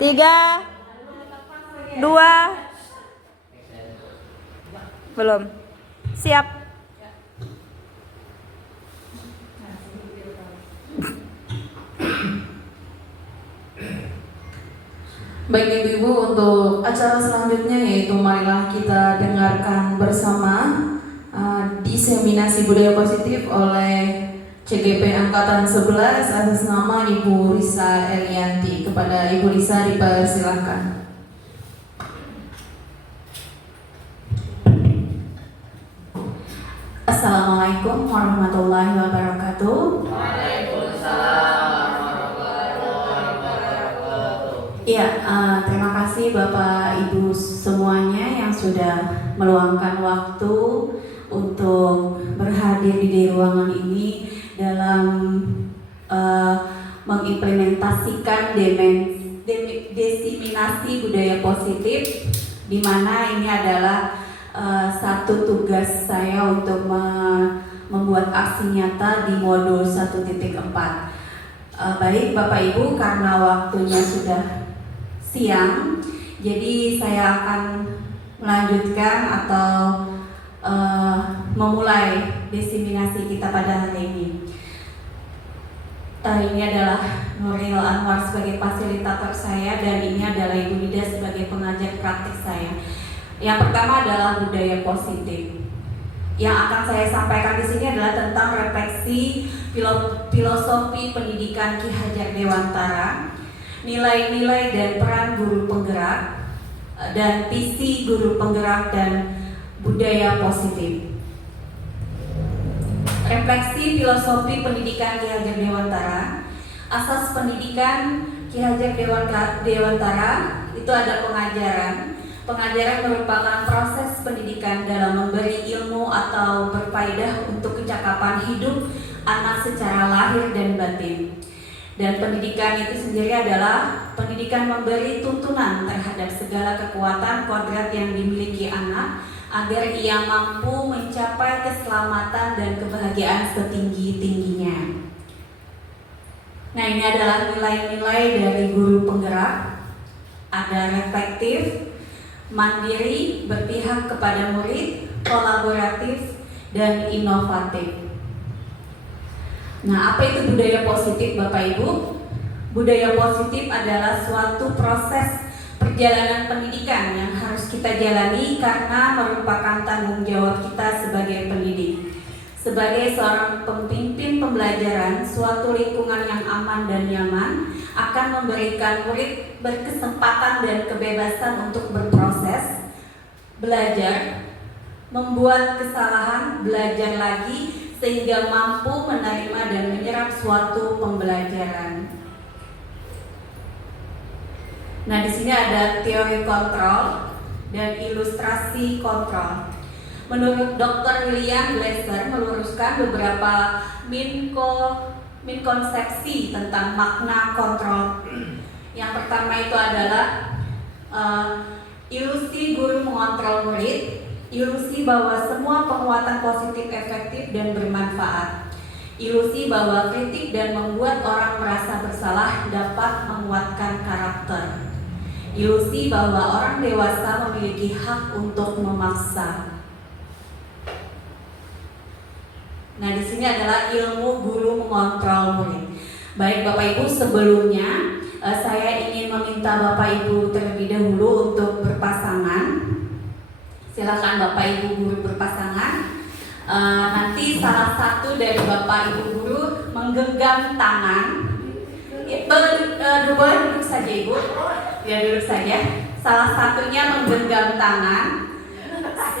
3, 2, belum. Siap. Baik Ibu-Ibu, untuk acara selanjutnya yaitu marilah kita dengarkan bersama diseminasi budaya positif oleh CGP Angkatan 11 atas nama Ibu Risa Elianti. Kepada Ibu Risa dipersilahkan. Assalamualaikum warahmatullahi wabarakatuh. Iya, terima kasih Bapak Ibu semuanya yang sudah meluangkan waktu untuk berhadir di ruangan ini dalam mengimplementasikan diseminasi budaya positif, di mana ini adalah satu tugas saya untuk membuat aksi nyata di modul 1.4. Baik Bapak Ibu, karena waktunya sudah siang, jadi saya akan melanjutkan atau memulai diseminasi kita pada hari ini. Ini adalah Nuril Anwar sebagai fasilitator saya, dan ini adalah Ibu Nida sebagai pengajar praktik saya. Yang pertama adalah budaya positif. Yang akan saya sampaikan di sini adalah tentang refleksi filosofi pendidikan Ki Hajar Dewantara, nilai-nilai dan peran guru penggerak, dan visi guru penggerak dan budaya positif. Refleksi filosofi pendidikan Ki Hajar Dewantara. Asas pendidikan Ki Hajar Dewantara itu ada pengajaran. Pengajaran merupakan proses pendidikan dalam memberi ilmu atau berfaedah untuk kecakapan hidup anak secara lahir dan batin. Dan pendidikan itu sendiri adalah pendidikan memberi tuntunan terhadap segala kekuatan kodrat yang dimiliki anak agar ia mampu mencapai keselamatan dan kebahagiaan setinggi-tingginya. Nah, ini adalah nilai-nilai dari guru penggerak. Ada reflektif, mandiri, berpihak kepada murid, kolaboratif, dan inovatif. Nah, apa itu budaya positif Bapak Ibu? Budaya positif adalah suatu proses perjalanan pendidikan yang harus kita jalani karena merupakan tanggung jawab kita sebagai pendidik. Sebagai seorang pemimpin pembelajaran, suatu lingkungan yang aman dan nyaman akan memberikan murid berkesempatan dan kebebasan untuk berproses, belajar, membuat kesalahan, belajar lagi, sehingga mampu menerima dan menyerap suatu pembelajaran. Nah, di sini ada teori kontrol dan ilustrasi kontrol. Menurut Dr. William Glasser meluruskan beberapa minkonsepsi tentang makna kontrol. Yang pertama itu adalah ilusi guru mengontrol murid, ilusi bahwa semua penguatan positif efektif dan bermanfaat, ilusi bahwa kritik dan membuat orang merasa bersalah dapat menguatkan karakter, ilusi bahwa orang dewasa memiliki hak untuk memaksa. Nah, di sini adalah ilmu guru mengontrol murid. Baik Bapak Ibu, sebelumnya saya ingin meminta Bapak Ibu terlebih dahulu untuk berpasangan. Silakan Bapak Ibu guru berpasangan. Nanti salah satu dari Bapak Ibu guru menggenggam tangan. Boleh duduk saja Ibu. Ya, duduk saja. Salah satunya menggenggam tangan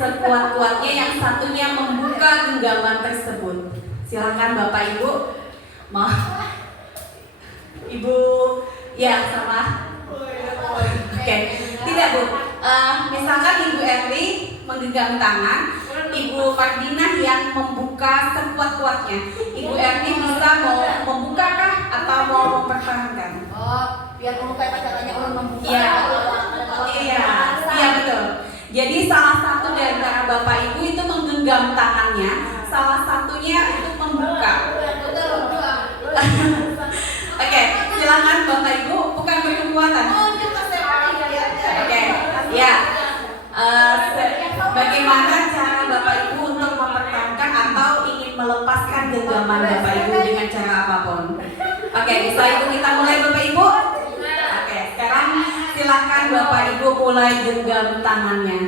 sekuat-kuatnya, yang satunya membuka genggaman tersebut. Silakan Bapak Ibu. Ibu, ya sama. Oke, tidak Bu. Misalkan Ibu Erli menggenggam tangan, Ibu Fardina yang membuka sekuat-kuatnya. Ibu Erli bisa mau membuka kah atau mau mempertahankan? Oh, biar membuka caranya orang membuka. Iya betul. Jadi salah satu dari antara Bapak Ibu itu menggenggam tangannya, salah satunya untuk membuka. Oke, silakan Bapak Ibu, bukan berkekuatan. Ya, bagaimana cara Bapak Ibu untuk mempertahankan atau ingin melepaskan genggaman Bapak Ibu dengan cara apapun? Oke, setelah itu kita mulai Bapak Ibu. Oke, sekarang silakan Bapak Ibu mulai genggam tangannya.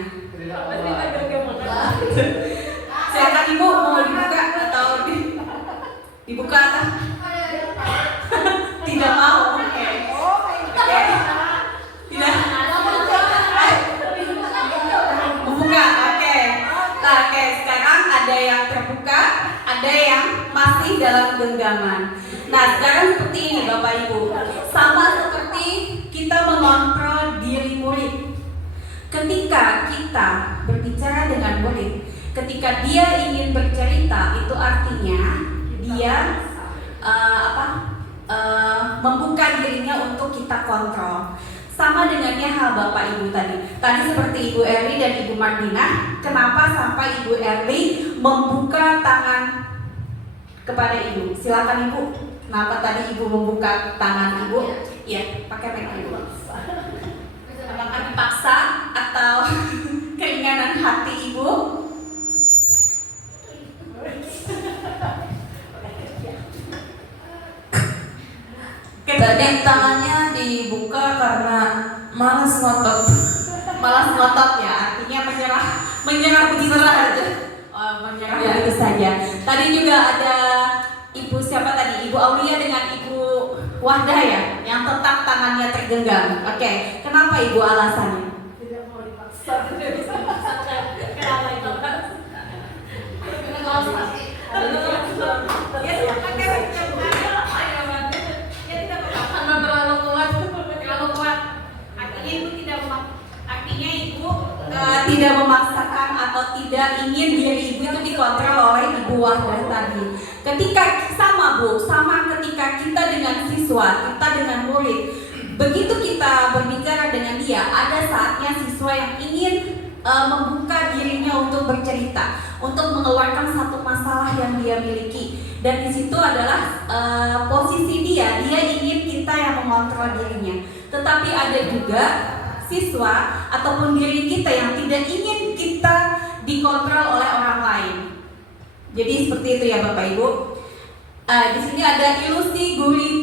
Silakan Ibu mau dibuka atau dibuka atau tidak mau? Oke. Tidak. Membuka. Oke. Nah, oke, sekarang ada yang terbuka, ada yang masih dalam genggaman. Nah, sekarang seperti ini Bapak Ibu. Sama seperti kita mengontrol diri murid. Ketika kita berbicara dengan murid, ketika dia ingin bercerita, itu artinya dia membuka dirinya untuk kita kontrol. Sama dengannya hal Bapak Ibu tadi. Tadi seperti Ibu Erli dan Ibu Martina, kenapa sampai Ibu Erli membuka tangan kepada Ibu? Silakan Ibu. Kenapa tadi Ibu membuka tangan Ibu? Iya, pakai mic Ibu. Apakah dipaksa atau keringanan hati Ibu? Tadi tangannya dibuka karena malas ngotot. Malas ngotot ya, artinya menyerah begitu saja. Menyerah begitu saja. Tadi juga ada Ibu siapa tadi? Ibu Aulia dengan Ibu Wahdah ya, yang tetap tangannya tergenggam. Oke, kenapa Ibu alasannya? Tidak mau dipaksa, tidak bisa dipaksakan. Kenapa itu? Karena terlalu kuat. Artinya Ibu tidak memaksakan atau tidak ingin diri Ibu itu dikontrol oleh Ibu Wahdah tadi. Ketika ketika kita dengan siswa, kita dengan murid, begitu kita berbicara dengan dia, ada saatnya siswa yang ingin membuka dirinya untuk bercerita, untuk mengeluarkan satu masalah yang dia miliki. Dan di situ adalah posisi dia ingin kita yang mengontrol dirinya. Tetapi ada juga siswa ataupun diri kita yang tidak ingin kita dikontrol oleh orang lain. Jadi seperti itu ya Bapak Ibu. Di sini ada ilusi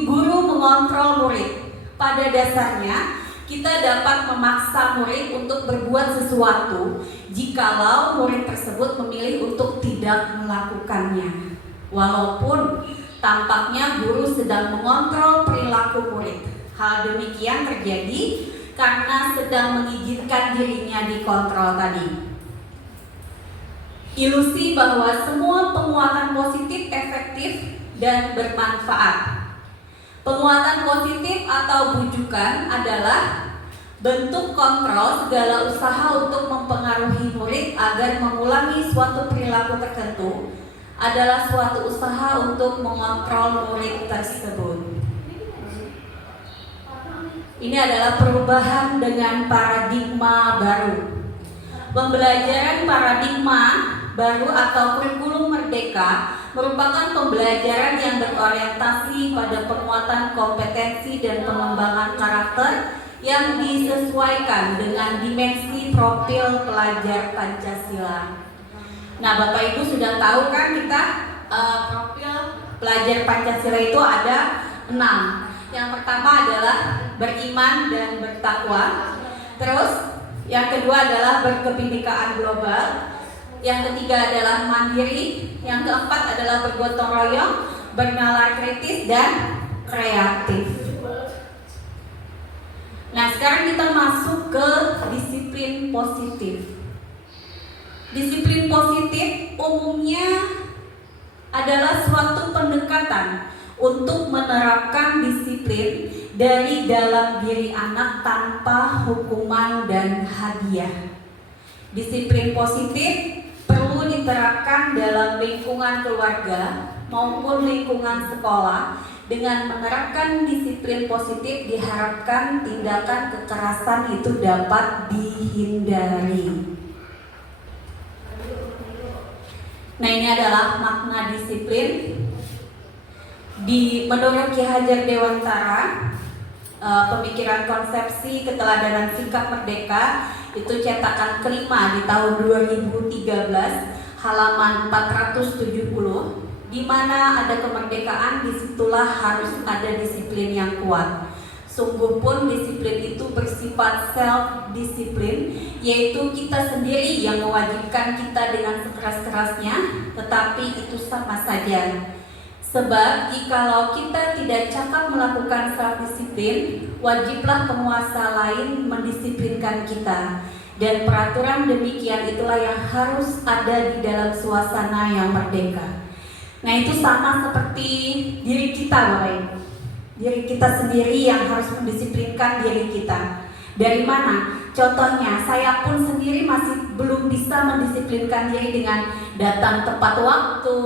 guru mengontrol murid. Pada dasarnya kita dapat memaksa murid untuk berbuat sesuatu jikalau murid tersebut memilih untuk tidak melakukannya. Walaupun tampaknya guru sedang mengontrol perilaku murid. Hal demikian terjadi karena sedang mengizinkan dirinya dikontrol tadi. Ilusi bahwa semua penguatan positif efektif dan bermanfaat. Penguatan positif atau bujukan adalah bentuk kontrol segala usaha untuk mempengaruhi murid agar mengulangi suatu perilaku tertentu adalah suatu usaha untuk mengontrol murid tersebut. Ini adalah perubahan dengan paradigma baru. Pembelajaran paradigma baru atau kurikulum merdeka merupakan pembelajaran yang berorientasi pada penguatan kompetensi dan pengembangan karakter yang disesuaikan dengan dimensi profil pelajar Pancasila. Nah, Bapak Ibu sudah tahu kan kita profil pelajar Pancasila itu ada 6. Yang pertama adalah beriman dan bertakwa. Terus yang kedua adalah berkebinekaan global. Yang ketiga adalah mandiri. Yang keempat adalah bergotong royong, bernalar kritis dan kreatif. Nah, sekarang kita masuk ke disiplin positif. Disiplin positif umumnya adalah suatu pendekatan untuk menerapkan disiplin dari dalam diri anak tanpa hukuman dan hadiah. Disiplin positif perlu diterapkan dalam lingkungan keluarga maupun lingkungan sekolah. Dengan menerapkan disiplin positif diharapkan tindakan kekerasan itu dapat dihindari. Nah, ini adalah makna disiplin. Menurut Ki Hajar Dewantara, pemikiran konsepsi keteladanan sikap merdeka itu cetakan kelima di tahun 2013, halaman 470, di mana ada kemerdekaan, disitulah harus ada disiplin yang kuat. Sungguh pun disiplin itu bersifat self-disiplin, yaitu kita sendiri yang mewajibkan kita dengan sekeras-kerasnya, tetapi itu sama saja. Sebab jikalau kita tidak cakap melakukan self-disiplin, wajiblah penguasa lain mendisiplinkan kita. Dan peraturan demikian itulah yang harus ada di dalam suasana yang merdeka. Nah, itu sama seperti diri kita, Bapak Ibu. Diri kita sendiri yang harus mendisiplinkan diri kita. Dari mana? Contohnya, saya pun sendiri masih belum bisa mendisiplinkan diri dengan datang tepat waktu.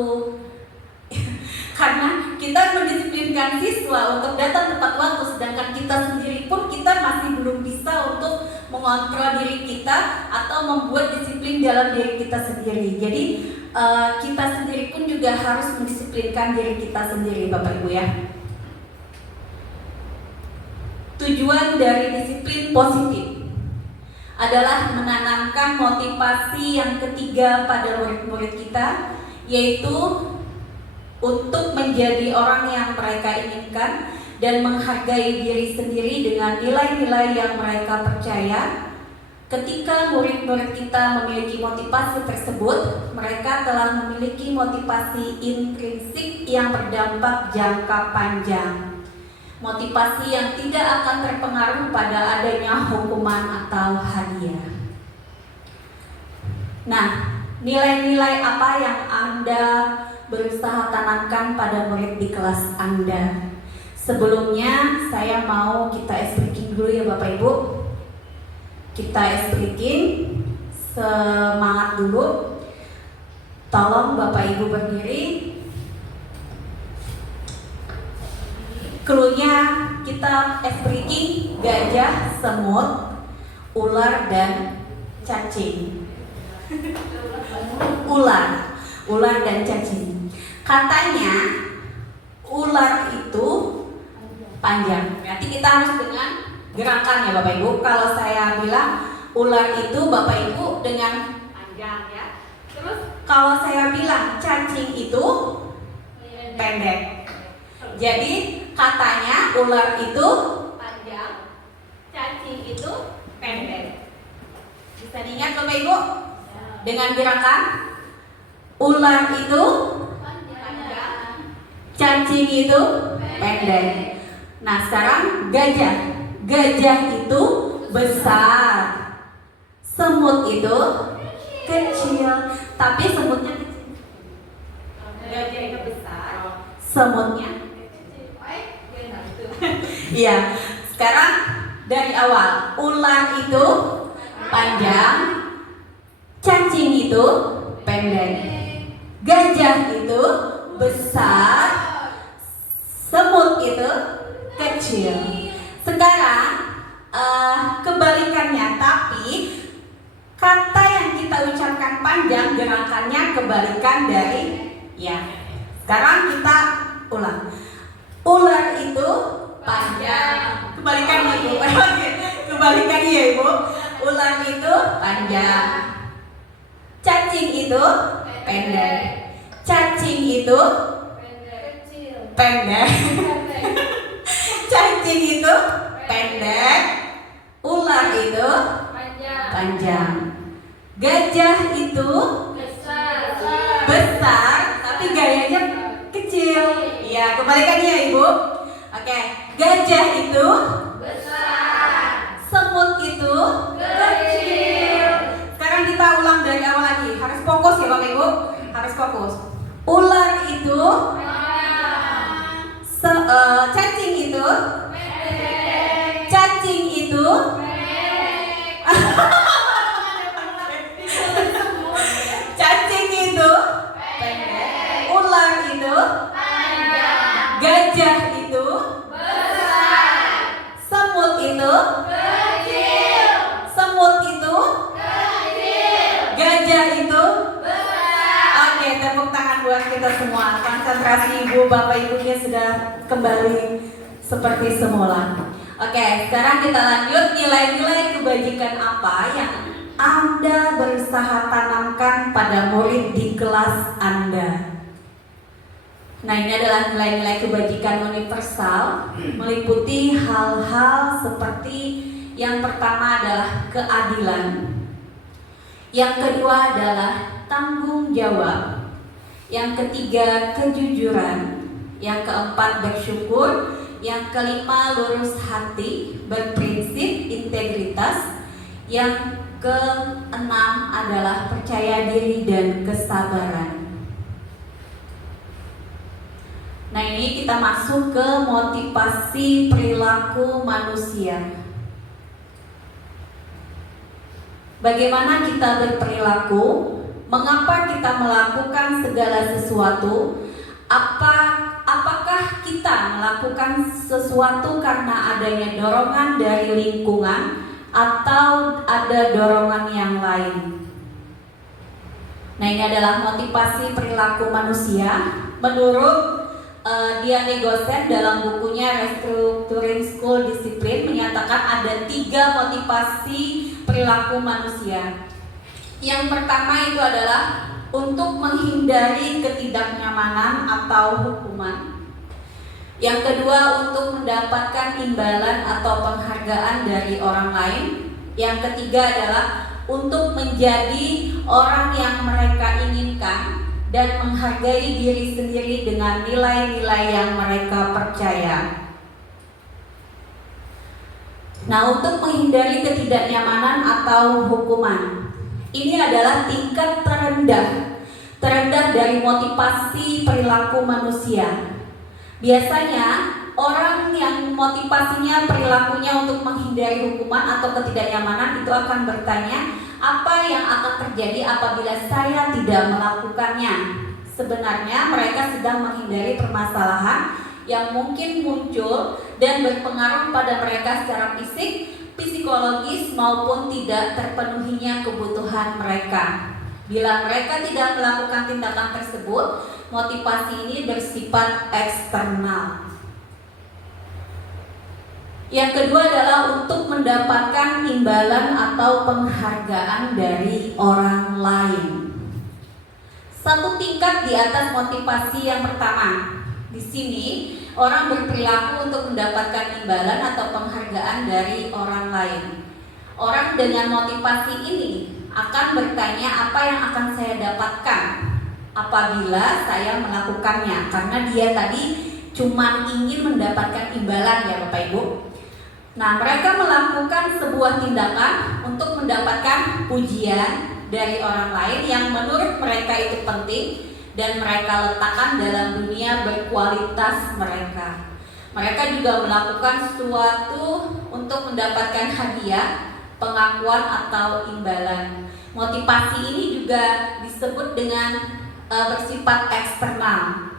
Karena kita mendisiplinkan siswa untuk datang tepat waktu, sedangkan kita sendiri pun kita masih belum bisa untuk mengontrol diri kita atau membuat disiplin dalam diri kita sendiri. Jadi kita sendiri pun juga harus mendisiplinkan diri kita sendiri, Bapak Ibu ya. Tujuan dari disiplin positif adalah menanamkan motivasi yang ketiga pada murid-murid kita, yaitu untuk menjadi orang yang mereka inginkan dan menghargai diri sendiri dengan nilai-nilai yang mereka percaya. Ketika murid-murid kita memiliki motivasi tersebut, mereka telah memiliki motivasi intrinsik yang berdampak jangka panjang. Motivasi yang tidak akan terpengaruh pada adanya hukuman atau hadiah. Nah, nilai-nilai apa yang Anda berusaha tanamkan pada murid di kelas Anda? Sebelumnya saya mau kita ice breaking dulu ya Bapak Ibu. Kita ice breaking, semangat dulu. Tolong Bapak Ibu berdiri. Cluenya kita ice breaking gajah, semut, ular dan cacing. Ular dan cacing. Katanya ular itu panjang. Berarti kita harus dengan gerakan ya Bapak Ibu. Kalau saya bilang ular itu Bapak Ibu dengan panjang ya. Terus kalau saya bilang cacing itu pendek. Jadi katanya ular itu panjang, cacing itu pendek. Bisa diingat Bapak Ibu? Dengan gerakan ular itu panjang, cacing itu pendek. Nah sekarang gajah. Gajah itu besar, semut itu kecil. Tapi semutnya kecil. Gajahnya besar, semutnya kecil. Iya. Sekarang dari awal, ular itu panjang, cacing itu pendek, gajah itu besar, semut itu kecil. Sekarang kebalikannya, tapi kata yang kita ucapkan panjang, gerakannya kebalikan dari ya. Sekarang kita ulang. Ular itu panjang. Kebalikannya Ibu. Kebalikannya ya Ibu. Ular itu panjang. Cacing itu pendek. Cacing itu pendek. Cacing itu pendek. Ular itu panjang. Gajah itu besar, tapi gayanya kecil. Iya, kebalikannya Ibu. Oke, gajah itu besar, semut itu kecil. Sekarang kita ulang dari awal lagi. Harus fokus ya Bapak Ibu. Harus fokus. Ular itu cacing itu cacing itu cacing itu ular itu gajah itu semut itu gajah itu Oke, tepuk tangan buat kita semua. Konsentrasi Ibu Bapak Ibunya sudah kembali seperti semula. Oke, sekarang kita lanjut. Nilai-nilai kebajikan apa yang Anda berusaha tanamkan pada murid di kelas Anda? Nah, ini adalah nilai-nilai kebajikan universal, meliputi hal-hal seperti yang pertama adalah keadilan, yang kedua adalah tanggung jawab, yang ketiga kejujuran, yang keempat bersyukur, yang kelima lurus hati, berprinsip, integritas, yang keenam adalah percaya diri dan kesabaran. Nah, ini kita masuk ke motivasi perilaku manusia. Bagaimana kita berperilaku? Mengapa kita melakukan segala sesuatu? Apakah kita melakukan sesuatu karena adanya dorongan dari lingkungan atau ada dorongan yang lain? Nah, ini adalah motivasi perilaku manusia. Menurut Diane Gosen dalam bukunya Restructuring School Discipline menyatakan ada 3 motivasi perilaku manusia. Yang pertama itu adalah untuk menghindari ketidaknyamanan atau hukuman. Yang kedua untuk mendapatkan imbalan atau penghargaan dari orang lain. Yang ketiga adalah untuk menjadi orang yang mereka inginkan dan menghargai diri sendiri dengan nilai-nilai yang mereka percaya. Nah, untuk menghindari ketidaknyamanan atau hukuman, ini adalah tingkat terendah dari motivasi perilaku manusia. Biasanya orang yang motivasinya perilakunya untuk menghindari hukuman atau ketidaknyamanan itu akan bertanya, apa yang akan terjadi apabila saya tidak melakukannya? Sebenarnya mereka sedang menghindari permasalahan yang mungkin muncul dan berpengaruh pada mereka secara fisik, psikologis maupun tidak terpenuhinya kebutuhan mereka. Bila mereka tidak melakukan tindakan tersebut, motivasi ini bersifat eksternal. Yang kedua adalah untuk mendapatkan imbalan atau penghargaan dari orang lain. Satu tingkat di atas motivasi yang pertama. Di sini orang berperilaku untuk mendapatkan imbalan atau penghargaan dari orang lain. Orang dengan motivasi ini akan bertanya apa yang akan saya dapatkan apabila saya melakukannya, karena dia tadi cuma ingin mendapatkan imbalan ya Bapak Ibu. Nah, mereka melakukan sebuah tindakan untuk mendapatkan pujian dari orang lain yang menurut mereka itu penting dan mereka letakkan dalam dunia berkualitas mereka. Mereka juga melakukan sesuatu untuk mendapatkan hadiah, pengakuan atau imbalan. Motivasi ini juga disebut dengan bersifat eksternal.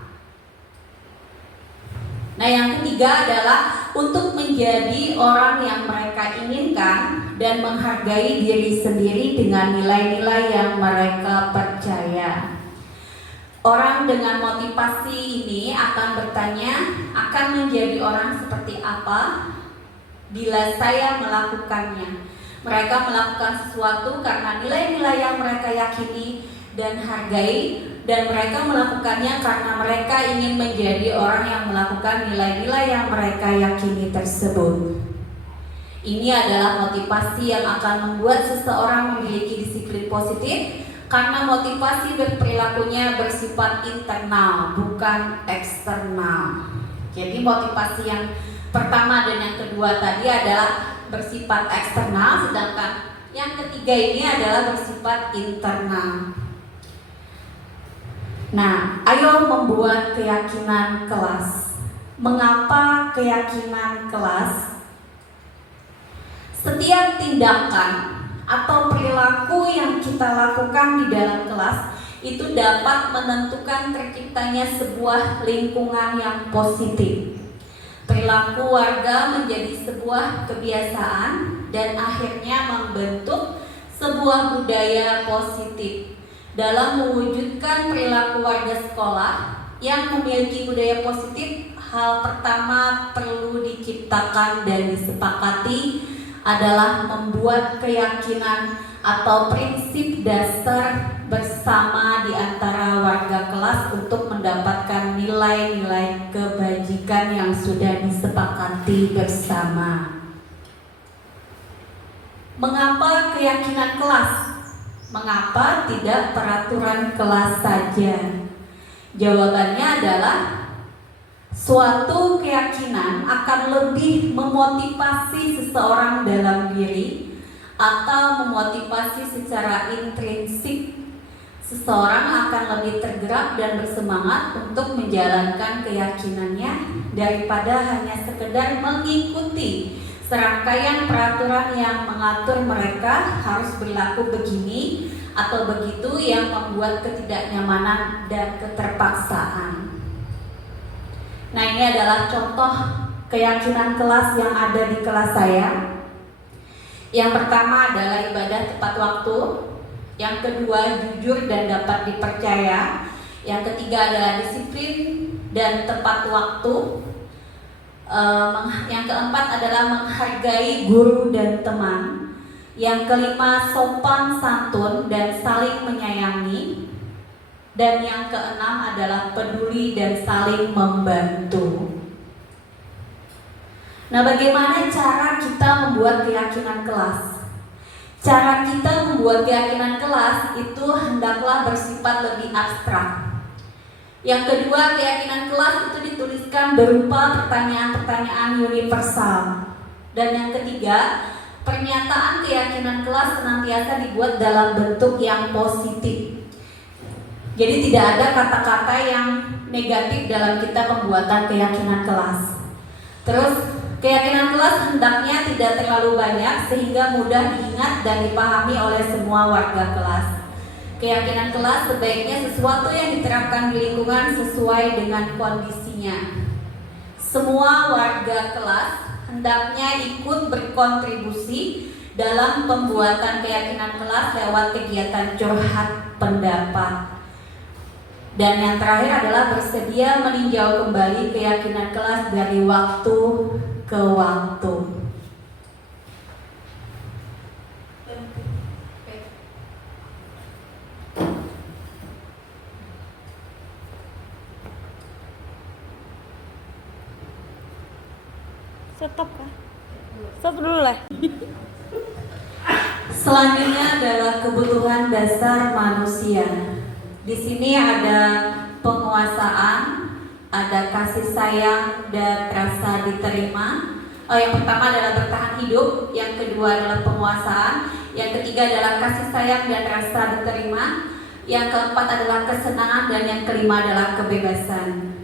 Nah, yang ketiga adalah untuk menjadi orang yang mereka inginkan dan menghargai diri sendiri dengan nilai-nilai yang mereka percaya. Orang dengan motivasi ini akan bertanya, akan menjadi orang seperti apa bila saya melakukannya. Mereka melakukan sesuatu karena nilai-nilai yang mereka yakini dan hargai, dan mereka melakukannya karena mereka ingin menjadi orang yang melakukan nilai-nilai yang mereka yakini tersebut. Ini adalah motivasi yang akan membuat seseorang memiliki disiplin positif, karena motivasi berperilakunya bersifat internal, bukan eksternal. Jadi motivasi yang pertama dan yang kedua tadi adalah bersifat eksternal, sedangkan yang ketiga ini adalah bersifat internal. Nah, ayo membuat keyakinan kelas. Mengapa keyakinan kelas? Setiap tindakan atau perilaku yang kita lakukan di dalam kelas itu dapat menentukan terciptanya sebuah lingkungan yang positif. Perilaku warga menjadi sebuah kebiasaan dan akhirnya membentuk sebuah budaya positif. Dalam mewujudkan perilaku warga sekolah yang memiliki budaya positif hal pertama perlu diciptakan dan disepakati adalah membuat keyakinan atau prinsip dasar bersama di antara warga kelas untuk mendapatkan nilai-nilai kebajikan yang sudah disepakati bersama. Mengapa keyakinan kelas? Mengapa tidak peraturan kelas saja? Jawabannya adalah suatu keyakinan akan lebih memotivasi seseorang dalam diri atau memotivasi secara intrinsik. Seseorang akan lebih tergerak dan bersemangat untuk menjalankan keyakinannya daripada hanya sekedar mengikuti serangkaian peraturan yang mengatur mereka harus berlaku begini atau begitu yang membuat ketidaknyamanan dan keterpaksaan. Nah, ini adalah contoh keyakinan kelas yang ada di kelas saya. Yang pertama adalah ibadah tepat waktu. Yang kedua, jujur dan dapat dipercaya. Yang ketiga adalah disiplin dan tepat waktu. Yang keempat adalah menghargai guru dan teman. Yang kelima, sopan santun dan saling menyayangi. Dan yang keenam adalah peduli dan saling membantu. Nah, bagaimana cara kita membuat keyakinan kelas? Cara kita membuat keyakinan kelas itu hendaklah bersifat lebih abstrak. Yang kedua, keyakinan kelas itu dituliskan berupa pertanyaan-pertanyaan universal. Dan yang ketiga, pernyataan keyakinan kelas senantiasa dibuat dalam bentuk yang positif. Jadi tidak ada kata-kata yang negatif dalam kita pembuatan keyakinan kelas. Terus, keyakinan kelas hendaknya tidak terlalu banyak sehingga mudah diingat dan dipahami oleh semua warga kelas. Keyakinan kelas sebaiknya sesuatu yang diterapkan di lingkungan sesuai dengan kondisinya. Semua warga kelas hendaknya ikut berkontribusi dalam pembuatan keyakinan kelas lewat kegiatan curhat pendapat. Dan yang terakhir adalah bersedia meninjau kembali keyakinan kelas dari waktu ke waktu. Stop kah? Stop dulu lah. Selanjutnya adalah kebutuhan dasar manusia. Di sini ada penguasaan, ada kasih sayang dan rasa diterima. Yang pertama adalah bertahan hidup, yang kedua adalah penguasaan, yang ketiga adalah kasih sayang dan rasa diterima, yang keempat adalah kesenangan, dan yang kelima adalah kebebasan.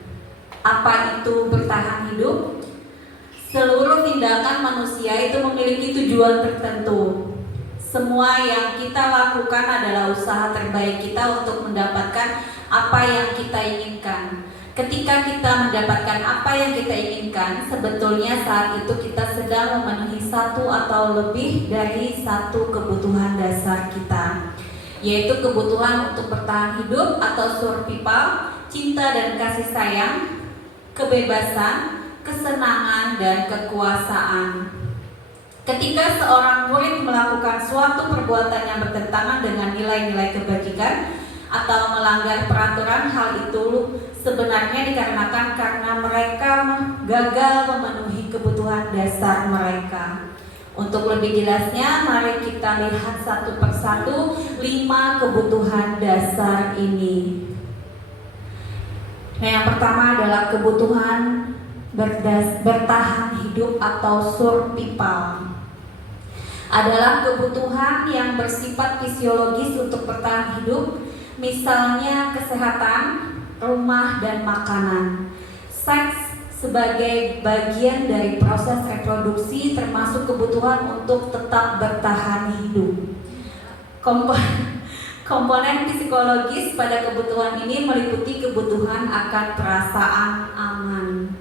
Apa itu bertahan hidup? Seluruh tindakan manusia itu memiliki tujuan tertentu. Semua yang kita lakukan adalah usaha terbaik kita untuk mendapatkan apa yang kita inginkan. Ketika kita mendapatkan apa yang kita inginkan, sebetulnya saat itu kita sedang memenuhi satu atau lebih dari satu kebutuhan dasar kita, yaitu kebutuhan untuk bertahan hidup atau survival, cinta dan kasih sayang, kebebasan, kesenangan, dan kekuasaan. Ketika seorang murid melakukan suatu perbuatan yang bertentangan dengan nilai-nilai kebajikan atau melanggar peraturan, hal itu sebenarnya dikarenakan karena mereka gagal memenuhi kebutuhan dasar mereka. Untuk lebih jelasnya, mari kita lihat satu persatu 5 kebutuhan dasar ini. Nah, yang pertama adalah kebutuhan bertahan hidup atau survival. Adalah kebutuhan yang bersifat fisiologis untuk bertahan hidup, misalnya kesehatan, rumah, dan makanan. Seks sebagai bagian dari proses reproduksi termasuk kebutuhan untuk tetap bertahan hidup. Komponen psikologis pada kebutuhan ini meliputi kebutuhan akan perasaan aman.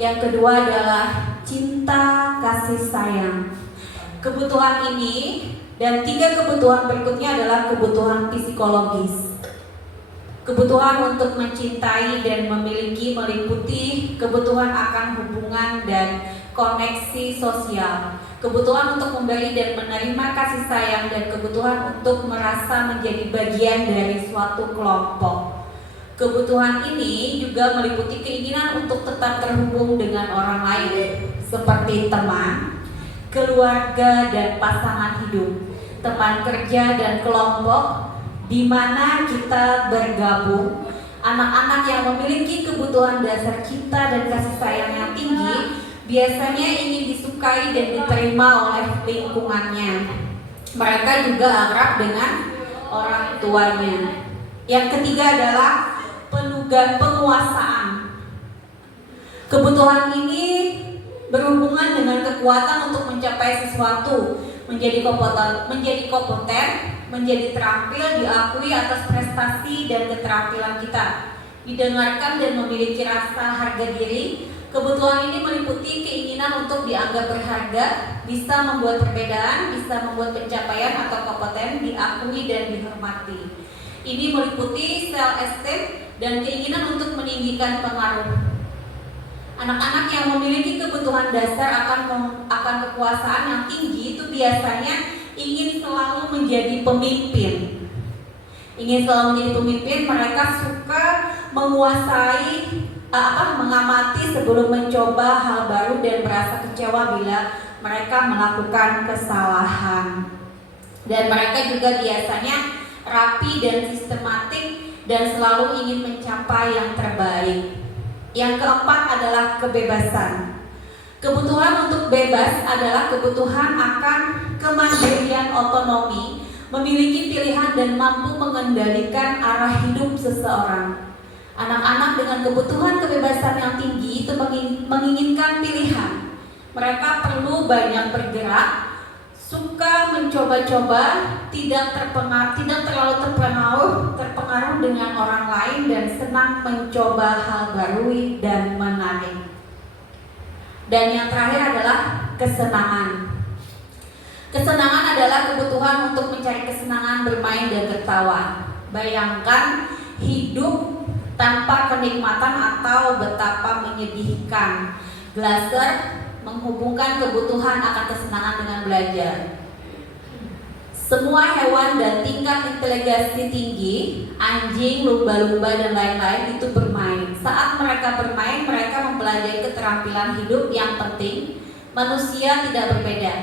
Yang kedua adalah cinta kasih sayang. Kebutuhan ini dan 3 kebutuhan berikutnya adalah kebutuhan psikologis. Kebutuhan untuk mencintai dan memiliki meliputi kebutuhan akan hubungan dan koneksi sosial, kebutuhan untuk memberi dan menerima kasih sayang, dan kebutuhan untuk merasa menjadi bagian dari suatu kelompok. Kebutuhan ini juga meliputi keinginan untuk tetap terhubung dengan orang lain, seperti teman, keluarga, dan pasangan hidup, teman kerja, dan kelompok di mana kita bergabung. Anak-anak yang memiliki kebutuhan dasar cinta dan kasih sayang yang tinggi biasanya ingin disukai dan diterima oleh lingkungannya. Mereka juga akrab dengan orang tuanya. Yang ketiga adalah penguasaan. Kebutuhan ini berhubungan dengan kekuatan untuk mencapai sesuatu, menjadi kompeten, menjadi terampil, diakui atas prestasi dan keterampilan kita, didengarkan dan memiliki rasa harga diri. Kebutuhan ini meliputi keinginan untuk dianggap berharga, bisa membuat perbedaan, bisa membuat pencapaian atau kompeten diakui dan dihormati. Ini meliputi self-esteem dan keinginan untuk meninggikan pengaruh. Anak-anak yang memiliki kebutuhan dasar akan kekuasaan yang tinggi itu biasanya ingin selalu menjadi pemimpin. Mereka suka menguasai, mengamati sebelum mencoba hal baru dan merasa kecewa bila mereka melakukan kesalahan. Dan mereka juga biasanya rapi dan sistematik dan selalu ingin mencapai yang terbaik. Yang keempat adalah kebebasan. Kebutuhan untuk bebas adalah kebutuhan akan kemandirian otonomi, memiliki pilihan dan mampu mengendalikan arah hidup seseorang. Anak-anak dengan kebutuhan kebebasan yang tinggi itu menginginkan pilihan. Mereka perlu banyak bergerak, suka mencoba-coba, tidak terlalu terpengaruh dengan orang lain, dan senang mencoba hal baru dan menarik. Dan yang terakhir adalah kesenangan. Kesenangan adalah kebutuhan untuk mencari kesenangan, bermain dan tertawa. Bayangkan hidup tanpa kenikmatan atau betapa menyedihkan. Glasser menghubungkan kebutuhan akan kesenangan dengan belajar. Semua hewan dan tingkat inteligensi tinggi, anjing, lumba-lumba dan lain-lain itu bermain. Saat mereka bermain, mereka mempelajari keterampilan hidup yang penting. Manusia tidak berbeda.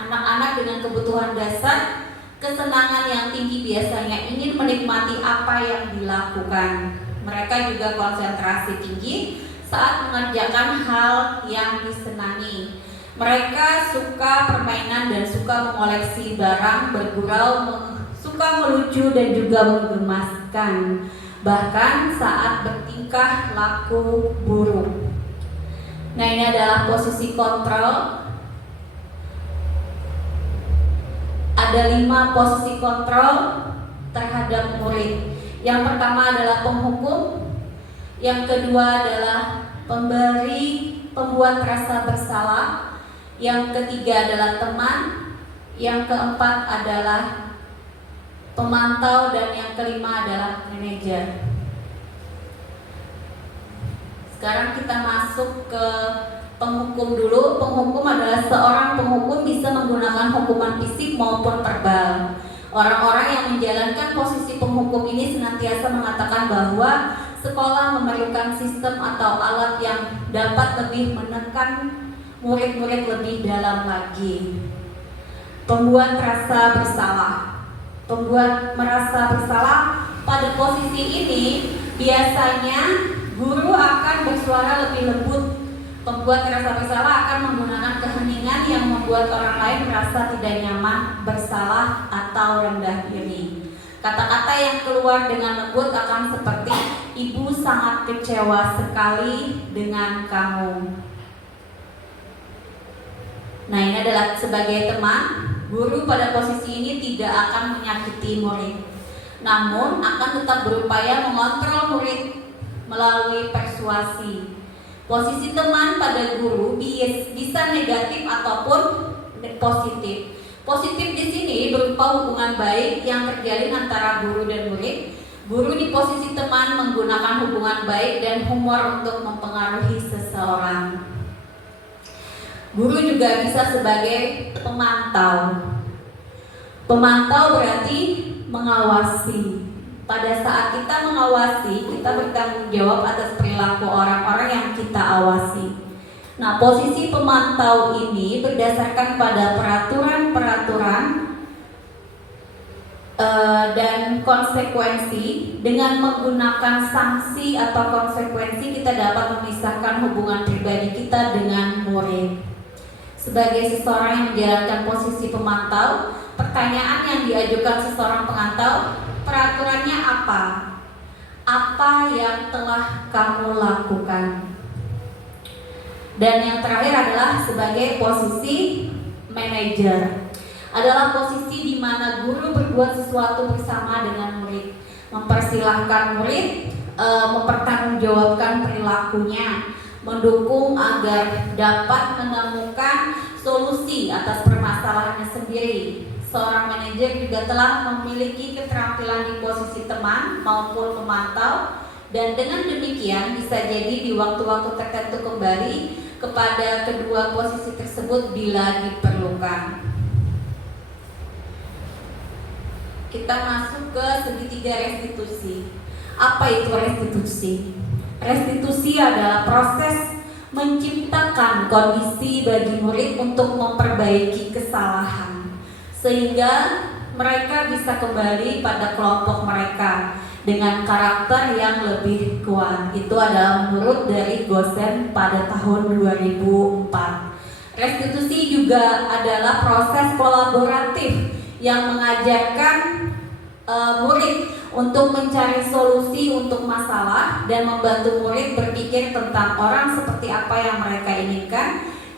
Anak-anak dengan kebutuhan dasar, kesenangan yang tinggi biasanya ingin menikmati apa yang dilakukan. Mereka juga konsentrasi tinggi saat mengerjakan hal yang disenangi. Mereka suka permainan dan suka mengoleksi barang, bergurau, suka melucu dan juga menggemaskan. Bahkan saat bertingkah laku buruk. Nah, ini adalah posisi kontrol. Ada 5 posisi kontrol terhadap murid. Yang pertama adalah penghukum, yang kedua adalah pembuat rasa bersalah, yang ketiga adalah teman, yang keempat adalah pemantau, dan yang kelima adalah manajer. Sekarang kita masuk ke penghukum dulu. Penghukum adalah seorang penghukum bisa menggunakan hukuman fisik maupun verbal. Orang-orang yang menjalankan posisi penghukum ini senantiasa mengatakan bahwa sekolah memerlukan sistem atau alat yang dapat lebih menekan murid-murid lebih dalam lagi. Pembuat rasa bersalah. Pembuat merasa bersalah pada posisi ini biasanya guru akan bersuara lebih lembut. Pembuat rasa bersalah akan menggunakan keheningan yang membuat orang lain merasa tidak nyaman, bersalah, atau rendah diri. Kata-kata yang keluar dengan lembut akan seperti, "Ibu sangat kecewa sekali dengan kamu." Nah, ini adalah sebagai teman, guru pada posisi ini tidak akan menyakiti murid, namun akan tetap berupaya mengontrol murid melalui persuasi. Posisi teman pada guru bisa negatif ataupun positif. Positif di sini berupa hubungan baik yang terjalin antara guru dan murid. Guru di posisi teman menggunakan hubungan baik dan humor untuk mempengaruhi seseorang. Guru juga bisa sebagai pemantau. Pemantau berarti mengawasi. Pada saat kita mengawasi, kita bertanggung jawab atas perilaku orang-orang yang kita awasi. Nah, posisi pemantau ini berdasarkan pada peraturan-peraturan dan konsekuensi. Dengan menggunakan sanksi atau konsekuensi, kita dapat memisahkan hubungan pribadi kita dengan murid. Sebagai seseorang yang menjalankan posisi pemantau, pertanyaan yang diajukan seseorang pemantau, peraturannya apa? Apa yang telah kamu lakukan? Dan yang terakhir adalah sebagai posisi manajer. Adalah posisi di mana guru berbuat sesuatu bersama dengan murid, mempersilahkan murid mempertanggungjawabkan perilakunya, mendukung agar dapat menemukan solusi atas permasalahannya sendiri. Seorang manajer juga telah memiliki keterampilan di posisi teman maupun pemantau, dan dengan demikian bisa jadi di waktu-waktu tertentu kembali kepada kedua posisi tersebut bila diperlukan. Kita masuk ke segitiga restitusi. Apa itu restitusi? Restitusi adalah proses menciptakan kondisi bagi murid untuk memperbaiki kesalahan, sehingga mereka bisa kembali pada kelompok mereka dengan karakter yang lebih kuat. Itu adalah menurut dari Gosen pada tahun 2004. Restitusi juga adalah proses kolaboratif yang mengajarkan murid untuk mencari solusi untuk masalah dan membantu murid berpikir tentang orang seperti apa yang mereka inginkan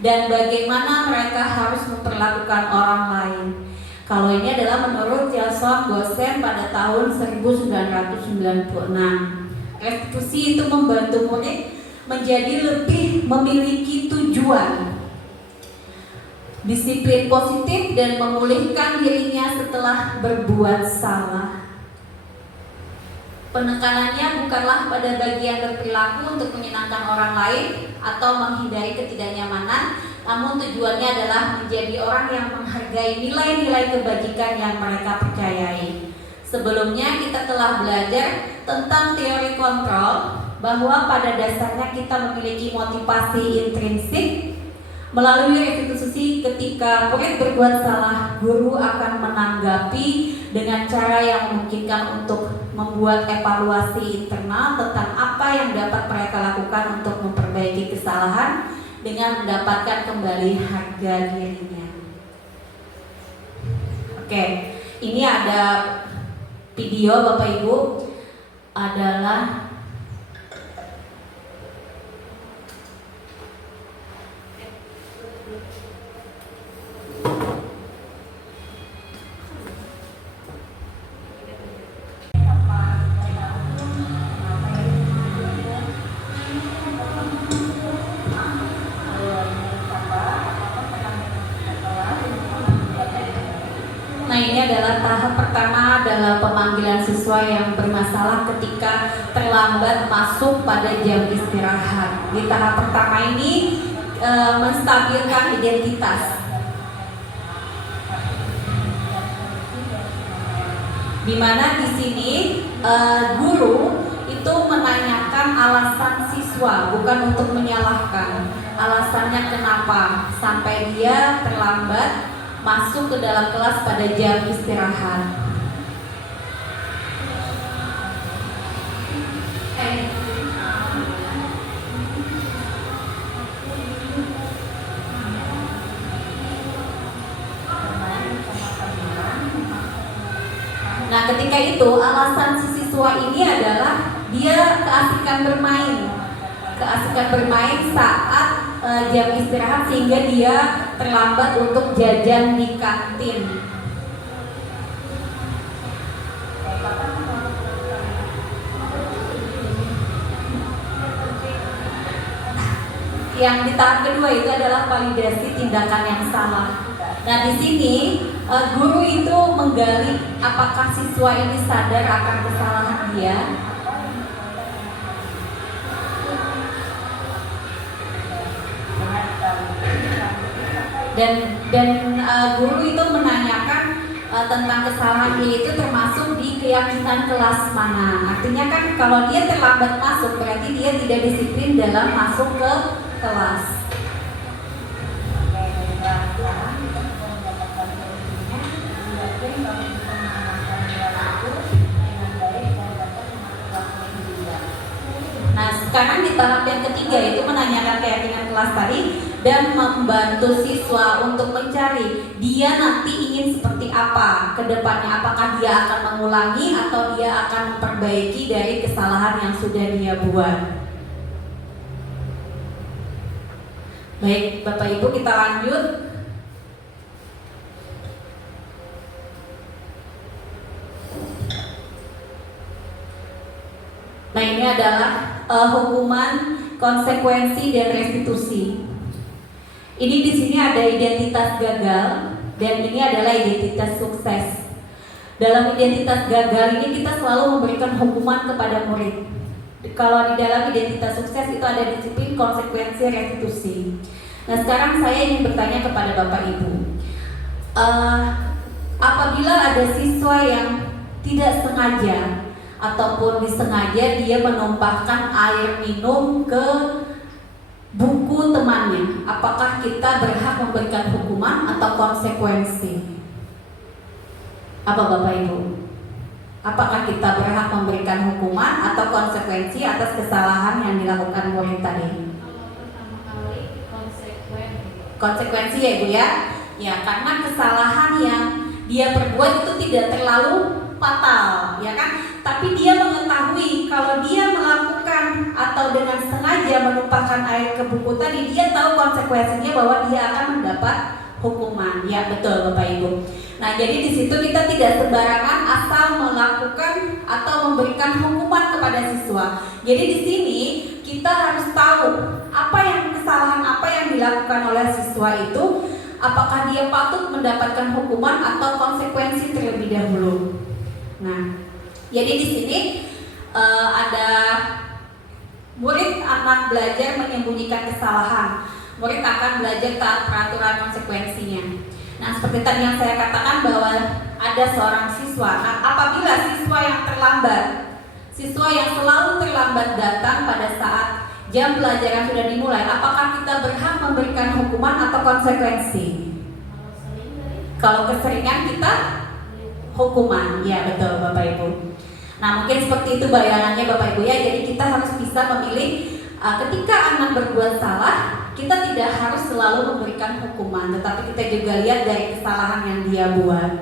dan bagaimana mereka harus memperlakukan orang lain. Kalau ini adalah menurut Jason Gosen pada tahun 1996. Restitusi itu membantu murid menjadi lebih memiliki tujuan, disiplin positif, dan memulihkan dirinya setelah berbuat salah. Penekanannya bukanlah pada bagian berperilaku untuk menyenangkan orang lain atau menghindari ketidaknyamanan, namun tujuannya adalah menjadi orang yang menghargai nilai-nilai kebajikan yang mereka percayai. Sebelumnya kita telah belajar tentang teori kontrol, bahwa pada dasarnya kita memiliki motivasi intrinsik. Melalui restitusi, ketika murid berbuat salah, guru akan menanggapi dengan cara yang memungkinkan untuk membuat evaluasi internal tentang apa yang dapat mereka lakukan untuk memperbaiki kesalahan dengan mendapatkan kembali harga dirinya. Oke, ini ada video Bapak Ibu, adalah tahap pertama adalah pemanggilan siswa yang bermasalah ketika terlambat masuk pada jam istirahat. Di tahap pertama ini menstabilkan identitas, di mana di sini guru itu menanyakan alasan siswa, bukan untuk menyalahkan. Alasannya kenapa sampai dia terlambat masuk ke dalam kelas pada jam istirahat. Nah, ketika itu alasan si siswa ini adalah dia keasikan bermain saat jam istirahat, sehingga dia terlambat untuk jajan di kantin. Yang di tahap kedua itu adalah validasi tindakan yang salah. Nah, di sini guru itu menggali apakah siswa ini sadar akan kesalahan dia. Guru itu menanyakan tentang kesalahan dia itu termasuk di keyakinan kelas mana. Artinya kan kalau dia terlambat masuk berarti dia tidak disiplin dalam masuk ke kelas. Nah, sekarang di tahap yang ketiga itu menanyakan keyakinan kelas tadi dan membantu siswa untuk mencari dia nanti ingin seperti apa ke depannya. Apakah dia akan mengulangi atau dia akan memperbaiki dari kesalahan yang sudah dia buat. Baik, Bapak Ibu, kita lanjut. Nah, ini adalah hukuman, konsekuensi, dan restitusi. Ini di sini ada identitas gagal dan ini adalah identitas sukses. Dalam identitas gagal ini kita selalu memberikan hukuman kepada murid. Kalau di dalam identitas sukses itu ada disiplin, konsekuensi, restitusi. Nah, sekarang saya ingin bertanya kepada Bapak Ibu, apabila ada siswa yang tidak sengaja ataupun disengaja dia menumpahkan air minum ke buku temannya, apakah kita berhak memberikan hukuman atau konsekuensi? Apa Bapak Ibu? Apakah kita berhak memberikan hukuman atau konsekuensi atas kesalahan yang dilakukan murid tadi? Kalau pertama kali Konsekuensi ya Ibu ya? Ya, karena kesalahan yang dia perbuat itu tidak terlalu fatal, ya kan? Tapi dia mengetahui kalau dia melakukan atau dengan sengaja menumpahkan air ke buku tadi, dia tahu konsekuensinya bahwa dia akan mendapat hukuman. Ya, betul Bapak Ibu. Nah, jadi di situ kita tidak sembarangan asal melakukan atau memberikan hukuman kepada siswa. Jadi di sini kita harus tahu kesalahan apa yang dilakukan oleh siswa itu, apakah dia patut mendapatkan hukuman atau konsekuensi terlebih dahulu. Nah, jadi di sini ada murid anak belajar menyembunyikan kesalahan. Murid akan belajar taat peraturan konsekuensinya. Nah, seperti tadi yang saya katakan bahwa ada seorang siswa. Nah, apabila siswa yang terlambat, siswa yang selalu terlambat datang pada saat jam pelajaran sudah dimulai, apakah kita berhak memberikan hukuman atau konsekuensi? Kalau keseringan kita hukuman, ya betul Bapak Ibu. Nah, mungkin seperti itu bayangannya Bapak Ibu ya. Jadi kita harus bisa memilih ketika anak berbuat salah, kita tidak harus selalu memberikan hukuman, tetapi kita juga lihat dari kesalahan yang dia buat.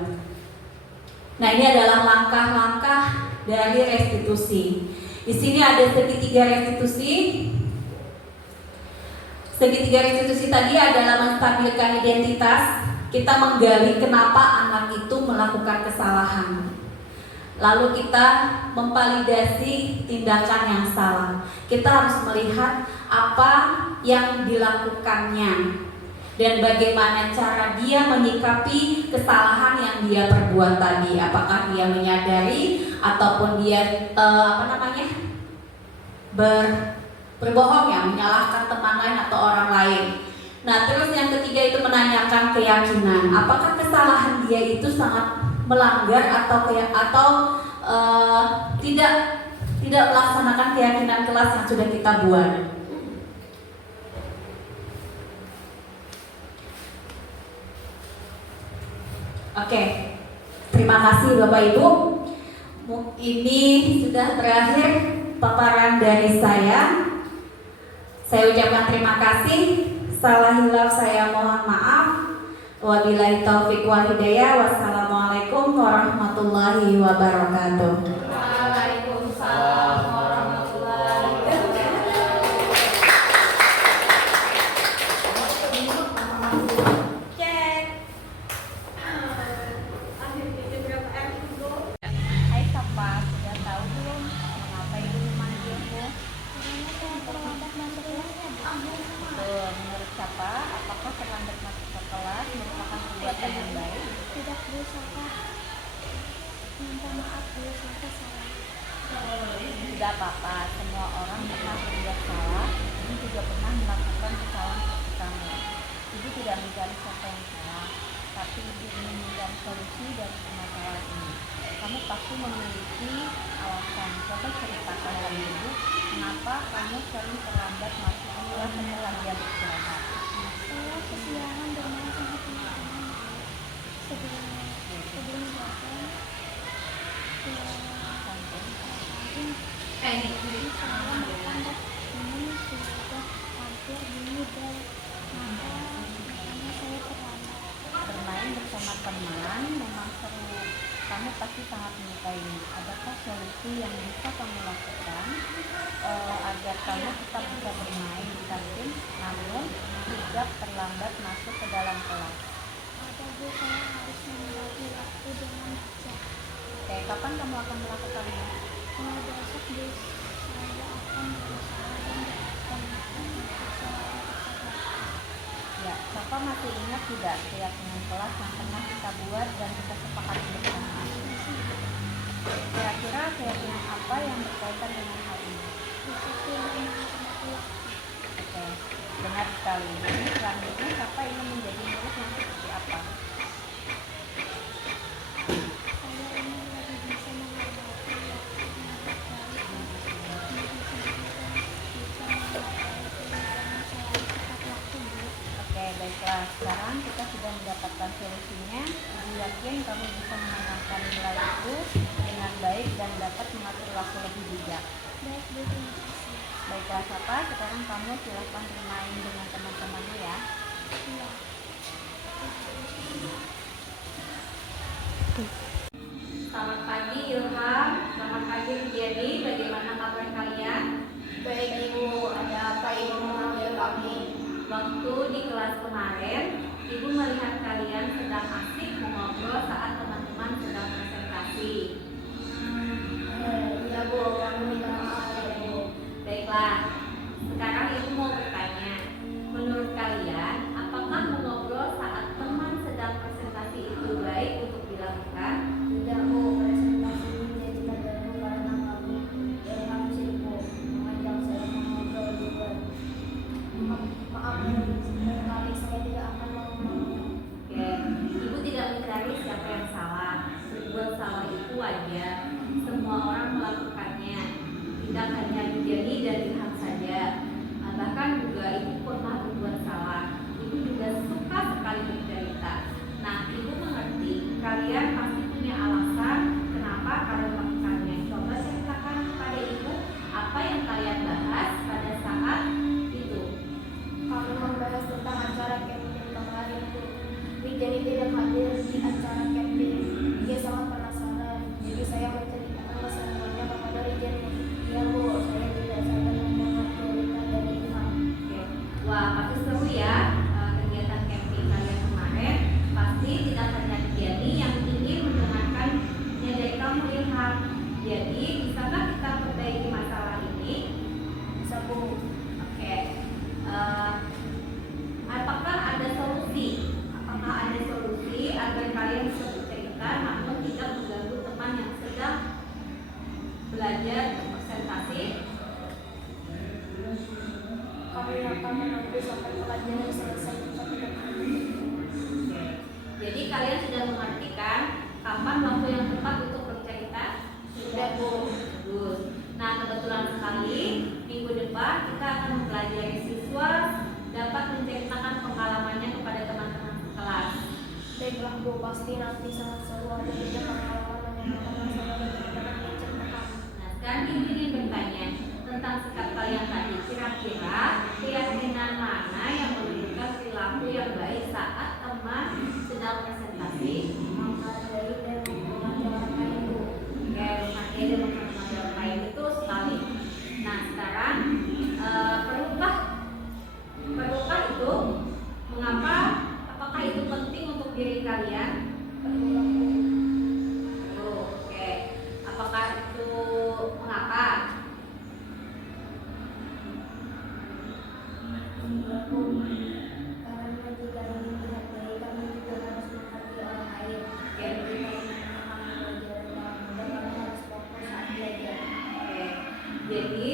Nah, ini adalah langkah-langkah dari restitusi. Di sini ada segitiga restitusi. Segitiga restitusi tadi adalah menstabilkan identitas. Kita menggali kenapa anak itu melakukan kesalahan. Lalu kita memvalidasi tindakan yang salah. Kita harus melihat apa yang dilakukannya dan bagaimana cara dia menyikapi kesalahan yang dia perbuat tadi. Apakah dia menyadari ataupun dia berbohong ya, menyalahkan teman lain atau orang lain. Nah, terus yang ketiga itu menanyakan keyakinan. Apakah kesalahan dia itu sangat melanggar atau tidak melaksanakan keyakinan kelas yang sudah kita buat. Oke, terima kasih Bapak Ibu. Ini sudah berakhir paparan dari saya. Saya ucapkan terima kasih. Salah hilaf saya mohon maaf. Wabillahi taufiq wal hidayah. Wassalamualaikum warahmatullahi wabarakatuh. Waalaikumsalam warahmatullahi wabarakatuh. Cek. Akhir itu berapa itu? Hai Sapa, sudah tahu belum mengapa ibu memanggilmu? Karena saya terlambat masuk kelasnya, Bu. Menurut Sapa, apakah terlambat masuk ke kelas merupakan perbuatan yang baik? Tidak, Bu Sapa. Minta maaf, Bu Sapa salah. Tidak apa-apa, semua orang pernah berbuat salah dan juga pernah melakukan kesalahan seperti kamu. Ibu tidak mencari siapa yang salah, tapi ibu ingin mencari solusi dari permasalahan ini. Kamu pasti memiliki alasan. Coba ceritakan pada ibu, kenapa kamu sering terlambat masuk kelas setelah dia beristirahat. Saya kesiangan bermain sama teman-teman sebelum datang ke kantin. Jadi saya bertambah ini sudah hampir bunyi bel, makanya saya terlambat. Bermain bersama teman memang seru. Kamu pasti sangat menyukainya. Adakah solusi yang bisa kamu lakukan agar kamu tetap bisa bermain di kantin, namun tidak terlambat masuk ke dalam kelas? Ada Bu, saya harus membagi waktu dengan bijak. Oke, kapan kamu akan melakukannya? Besok Bu, saya akan berusaha dan untuk selalu tepat. Ya, Safa masih ingat tidak keyakinan kelas yang pernah kita buat dan kita sepakati bersama? Kira-kira keyakinan apa yang berkaitan dengan hal ini? Disiplin dan menghormati waktu. Oke, benar sekali. Jadi selanjutnya Safa ingin menjadi murid yang seperti apa? Saya ingin lebih bisa menghargai waktu yang terbaik, lebih sempurna, bisa menghargai dengan selalu tepat waktu Bu. Oke, baiklah. Sekarang kita sudah mendapatkan solusinya. Ibu yakin kamu bisa menanamkan nilai itu dengan baik dan dapat mengatur waktu lebih bijak. Baik Bu, terima kasih. Baiklah, Safa. Sekarang kamu silahkan bermain dengan teman-temanmu ya. Iya. Selamat pagi Ilham, selamat pagi Rudiani, bagaimana kabar kalian? Baik Ibu, ada apa Ibu memanggil kami? Waktu di kelas kemarin, Ibu melihat kalian sedang asik mengobrol saat teman-teman sedang presentasi. Iya Bu, kami minta maaf ya Bu. Baiklah, sekarang Ibu mau bertanya, menurut kalian, apakah mengobrol saat teman sedang presentasi itu baik untuk dilakukan? Tidak Bu, presentasi menjadi terganggu karena kami yang sibuk mengajak saya mengobrol juga. Maaf kali saya tidak akan mengulanginya. Oke, Ibu tidak mencari siapa yang salah. Berbuat salah itu wajar. Semua orang melakukannya. Tidak hanya Rudiani dan Ilham saja. Bahkan juga Ibu pernah berbuat salah. Ibu juga suka sekali bercerita. Nah, Ibu mengerti kalian pasti punya alasan kenapa kalian melakukannya. Coba ceritakan kepada Ibu apa yang kalian bahas pada saat itu. Kami membahas tentang acara camping kemarin Bu. Wijani tidak hadir di acara camping. Dia sangat penasaran. Jadi saya menceritakan keseruannya kepada Wijani. Iya Bu, saya tidak sabar mendengar cerita dari Ilham. Oke. Wah, pasti seru ya kegiatan camping kalian kemarin. Pasti tidak hanya Diani yang ingin mendengarkannya dari kamu Ilham. Jadi, bisakah kita perbaiki masalah ini? Bisa Bu. Oke. Apakah ada solusi? Apakah ada solusi agar kalian bisa bercerita namun tidak mengganggu teman yang sedang belajar presentasi? Kami akan menunggu sampai pelajaran selesai tapi Jadi kalian sudah mengerti kan kapan waktu yang tepat untuk bercerita? sudah Bu. Bagus. Nah, kebetulan sekali minggu depan kita akan mempelajari siswa dapat menceritakan pengalamannya kepada teman-teman kelas. Baiklah Bu, pasti nanti sangat seru ada juga pengalaman yang akan saya dan teman-teman yang ceritakan. Nah, sekarang Ibu ingin bertanya tentang sikap kalian tadi. Kira-kira keyakinan mana yang menunjukkan perilaku yang baik saat teman sedang presentasi? Menghargai dan menghormati orang lain Bu. Oke, menghargai dan menghormati orang lain itu sekali. Nah, sekarang perlukah itu? Mengapa? Apakah itu penting untuk diri kalian? Berulang Bu. Oke. Apakah itu mengapa? Berulang Bu. Karena jika ingin dihargai, kami juga harus menghargai orang lain. Oke. Dan jika ingin memahami pelajaran yang mudah, kami harus fokus saat belajar. Oke. Jadi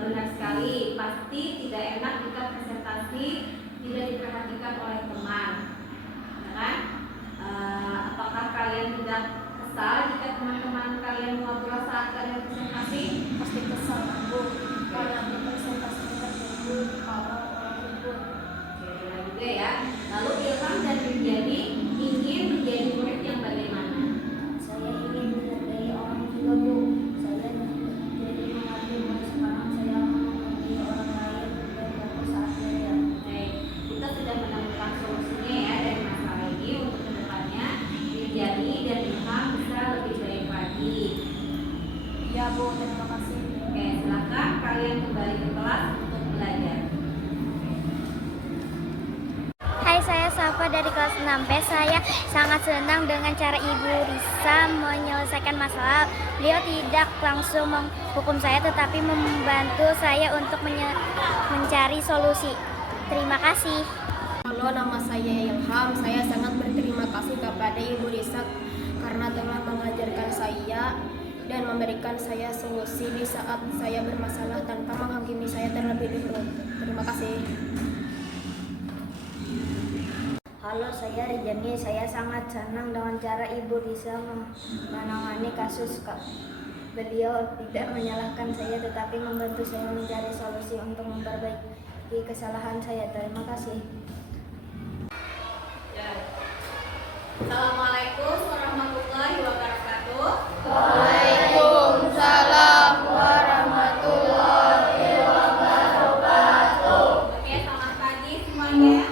benar sekali, pasti tidak enak jika presentasi tidak diperhatikan disampaikan oleh teman, ya kan? Apakah kalian tidak kesal jika teman-teman kalian ngobrol saat kalian presentasi? Pasti kesal Bu, karena di presentasi tertentu kalau orang ribut. Oke, benar juga ya. Lalu Ilham dan Rinjani ingin menjadi murid yang bagaimana? Saya ingin dihargai orang juga Bu. Saya jadi mengerti mulai sekarang saya menghargai orang lain dan bagus saat belajar. Baik, kita sudah menemukan solusinya ya dari masalah ini untuk kedepannya Rinjani dan Ilham bisa lebih baik lagi. Ya Bu, terima kasih. Oke, silakan kalian kembali ke kelas untuk belajar. Hai, saya Safa dari kelas 6B. Saya sangat senang dengan cara Ibu Risa menyelesaikan masalah. Beliau tidak langsung menghukum saya, tetapi membantu saya untuk mencari solusi. Terima kasih. Halo, nama saya Ilham. Saya sangat berterima kasih kepada Ibu Risa karena telah mengajarkan saya dan memberikan saya solusi di saat saya bermasalah tanpa menghakimi saya terlebih dahulu. Terima kasih. Halo, saya Rijani. Saya sangat senang dengan cara Ibu Risa menangani kasus. Beliau tidak menyalahkan saya tetapi membantu saya mencari solusi untuk memperbaiki kesalahan saya. Terima kasih. Assalamualaikum warahmatullahi wabarakatuh. Waalaikumsalam warahmatullahi wabarakatuh. Oke, selamat pagi semuanya.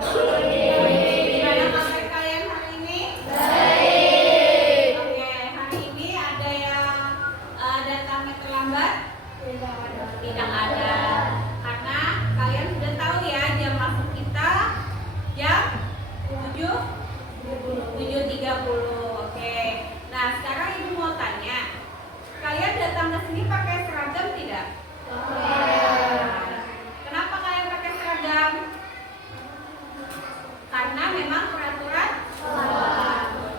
Gimana kabar kalian hari ini? Baik. Oke, hari ini ada yang datangnya terlambat? Tidak ada. Karena kalian sudah tahu ya jam masuk kita jam 7.30. Oke. Nah, sekarang Ibu mau tanya. Kalian datang ke sini pakai seragam tidak? Kenapa kalian pakai seragam? Karena memang peraturan.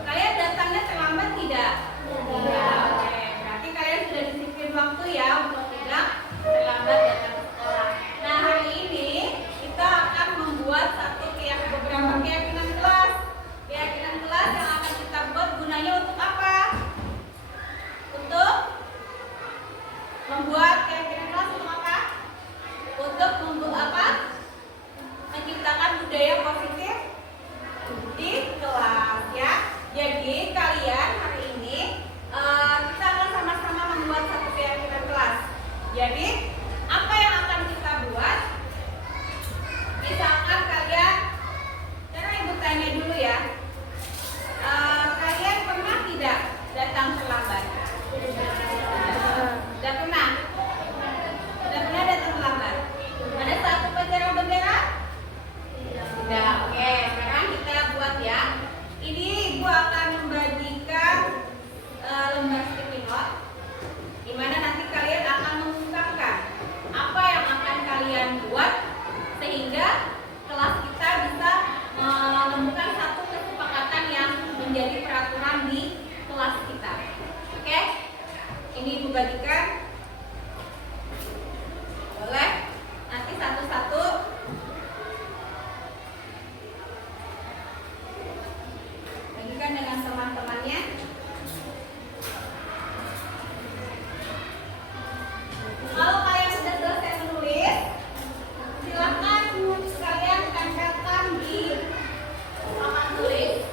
Kalian datangnya terlambat tidak? Tidak. Oke. Berarti kalian sudah disiplin waktu ya untuk tidak terlambat datang ke sekolah. Nah, hari ini kita akan membuat beberapa keyakinan kelas. Keyakinan kelas yang akan kita buat gunanya untuk apa? Untuk membuat keyakinan kelas untuk apa? Untuk membuat apa? Menciptakan budaya positif di kelas ya. Jadi kalian hari ini kita akan sama-sama membuat satu keyakinan kelas. Jadi apa yang akan kita buat? Misalkan kalian, karena Ibu tanya dulu ya, kalian pernah tidak datang terlambat? Tidak pernah. Tidak pernah datang terlambat. Pada saat upacara bendera? Tidak. Oke, sekarang kita buat ya. Ini Ibu akan membagikan lembar sticky note, di mana nanti kalian akan mengungkapkan apa yang akan kalian buat sehingga kelas kita bisa menemukan satu kesepakatan yang menjadi peraturan di kelas kita. Oke? Ini Ibu bagikan. Boleh? Nanti satu-satu bagikan dengan teman-temannya. Kalau kalian sudah selesai menulis, silakan kalian tempelkan di papan tulis.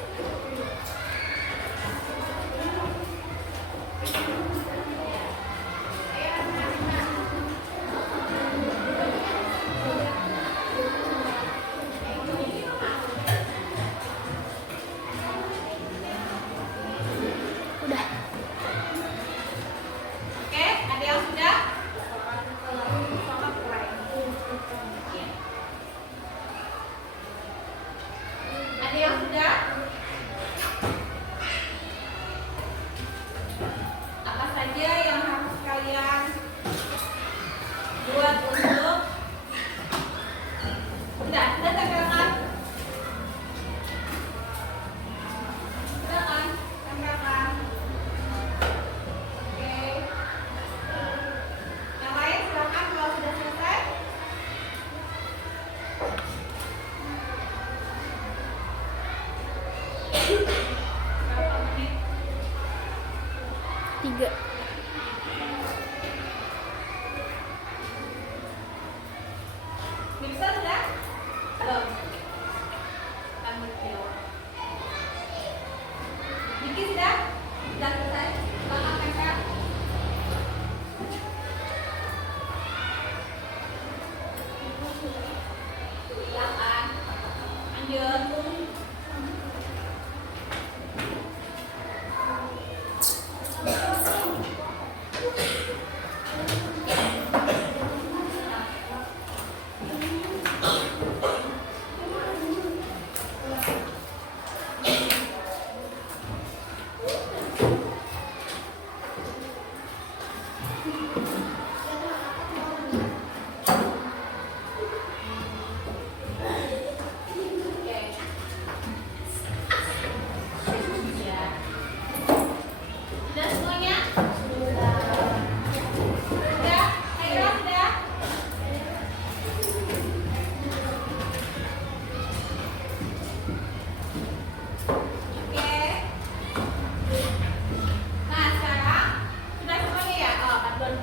Padlon.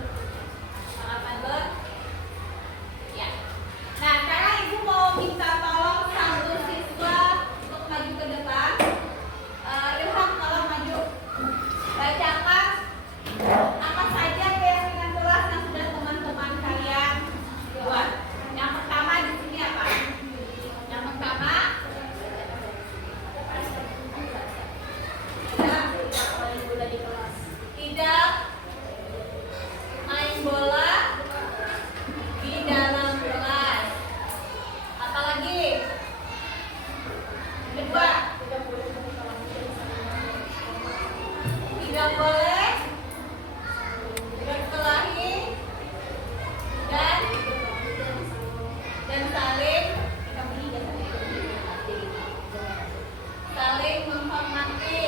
Kakak Padlon. Ya. Nah, sekarang Ibu mau minta tolong satu siswa untuk maju ke depan. Ilham, tolong maju. Bacakan apa saja keyakinan kelas yang sudah teman-teman kalian buat. Yang pertama di sini apa? Yang pertama tidak main bola di dalam kelas. Apalagi? Kedua, tidak boleh berkelahi dan saling menghormati.